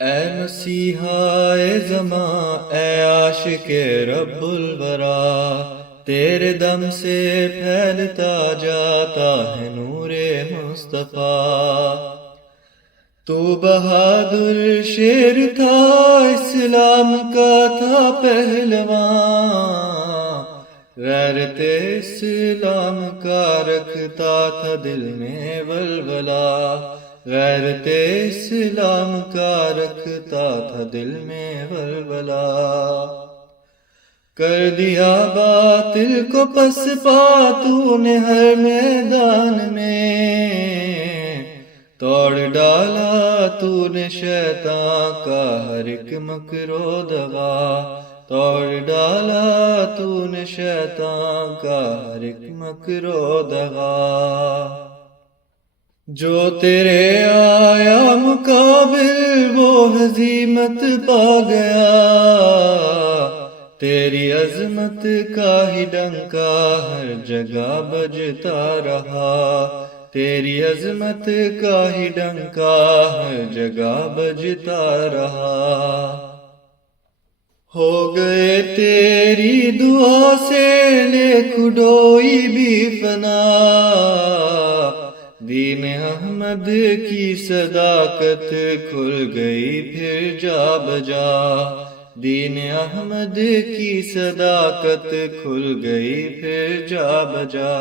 اے مسیحا اے زماں اے عاشق رب الورا، تیرے دم سے پھیلتا جاتا ہے نور مصطفیٰ۔ تو بہادر شیر تھا، اسلام کا تھا پہلوان، غیرت اسلام کا رکھتا تھا دل میں ولولہ، غیرت اسلام کا رکھتا تھا دل میں ولولہ۔ کر دیا باطل کو پس پا تو نے ہر میدان میں، توڑ ڈالا تو نے شیطان کا ہر ایک مکر و دغا، توڑ ڈالا تو نے شیطان کا ہر ایک مکر و دغا۔ جو تیرے آیا مقابل وہ ہزیمت پا گیا، تیری عظمت کا ہی ڈنکا ہر جگہ بجتا رہا، تیری عظمت کا ہی ڈنکا ہر جگہ بجتا رہا۔ ہو گئے تیری دعا سے لیکھ ڈوئی بھی فنا، دین احمد کی صداقت کھل گئی پھر جا بجا، دین احمد کی صداقت کھل گئی پھر جا بجا۔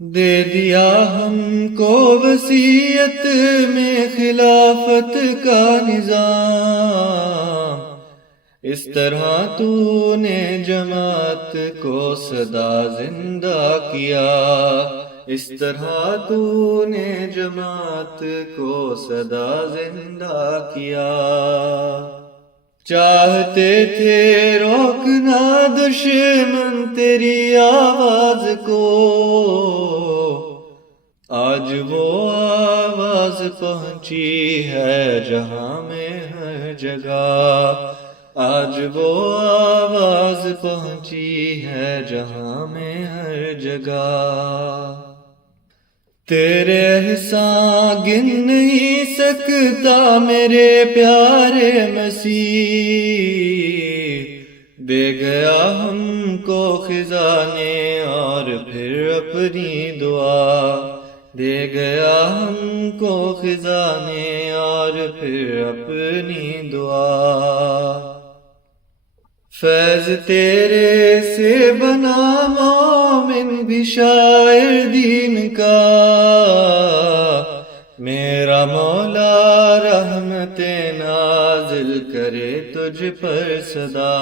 دے دیا ہم کو وصیت میں خلافت کا نظام، اس طرح تو نے جماعت کو سدا زندہ کیا، اس طرح تو نے جماعت کو سدا زندہ کیا۔ چاہتے تھے روکنا دشمن تیری آواز کو، آج وہ آواز پہنچی ہے جہاں میں ہر جگہ، آج وہ آواز پہنچی ہے جہاں میں ہر جگہ۔ تیرے احسان گن نہیں سکتا میرے پیارے مسیح، دے گیا ہم کو خزانے اور پھر اپنی دعا، دے گیا ہم کو خزانے اور پھر اپنی دعا۔ فیض تیرے سے بنا مومن بھی شاعر دین کا، میرا مولا رحمت نازل کرے تجھ پر صدا،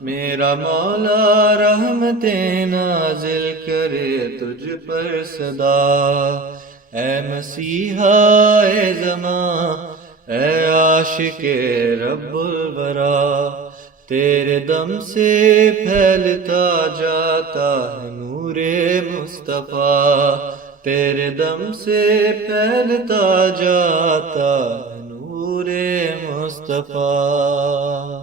میرا مولا رحمت نازل کرے تجھ پر صدا۔ اے مسیحا اے زماں اے عاشق رب الورا، تیرے دم سے پھیلتا جاتا ہے نور مصطفیٰ، تیرے دم سے پھیلتا جاتا ہے نور مصطفیٰ۔